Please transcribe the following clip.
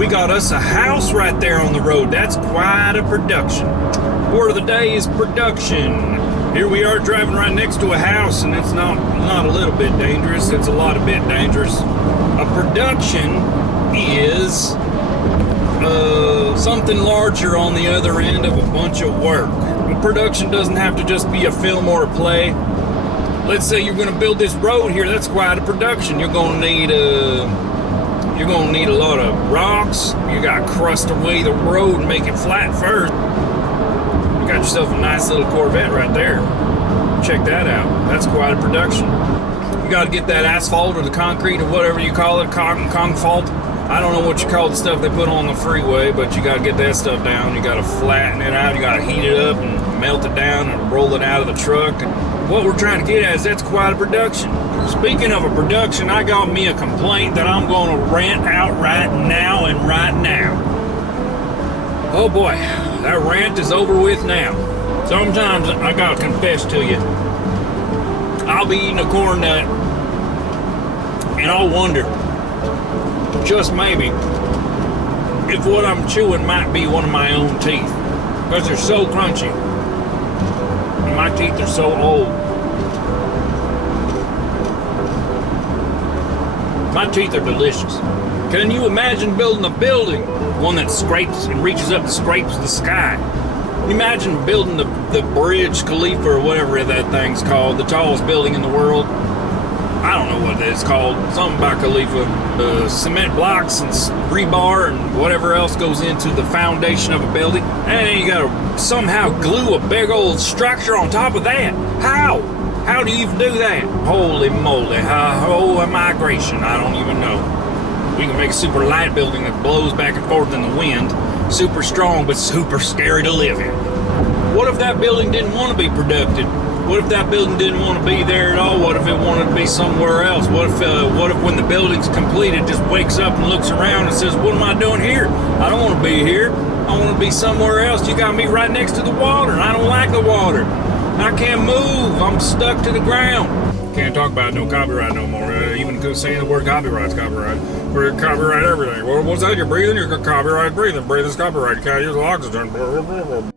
We got us a house right there on the road. That's quite a production. Word of the day is production. Here we are driving right next to a house, and it's not a little bit dangerous. It's a lot of bit dangerous. A production is something larger on the other end of a bunch of work. A production doesn't have to just be a film or a play. Let's say you're going to build this road here. That's quite a production. You're going to need a lot of rocks. You got to crust away the road and make it flat first. You got yourself a nice little Corvette right there. Check that out. That's quite a production. You got to get that asphalt or the concrete or whatever you call it, concrete. I don't know what you call the stuff they put on the freeway, but you got to get that stuff down. You got to flatten it out. You got to heat it up and melt it down and roll it out of the truck. And what we're trying to get at is that's quite a production. Speaking of a production, I got me a complaint that I'm going to rant out right now and right now. Oh boy, that rant is over with now. Sometimes I got to confess to you, I'll be eating a corn nut and I'll wonder, just maybe, if what I'm chewing might be one of my own teeth, because they're so crunchy and my teeth are so old. My teeth are delicious. Can you imagine building a building, one that scrapes and reaches up and scrapes the sky? Imagine building the Burj Khalifa or whatever that thing's called, the tallest building in the world. I don't know what it's called, something about Khalifa. Cement blocks and rebar and whatever else goes into the foundation of a building. And then you gotta somehow glue a big old structure on top of that. How? How do you even do that? Holy moly, oh, migration, I don't even know. We can make a super light building that blows back and forth in the wind. Super strong, but super scary to live in. What if that building didn't want to be productive? What if that building didn't want to be there at all? What if it wanted to be somewhere else? What if when the building's completed, just wakes up and looks around and says, what am I doing here? I don't want to be here. I want to be somewhere else. You got me right next to the water, and I don't like the water. I can't move. I'm stuck to the ground. Can't talk about no copyright no more. Even saying the word copyright's copyright. We're copyright everything. Well, what's that? You're breathing? You're copyright breathing. Breathing's copyright. You can't use oxygen.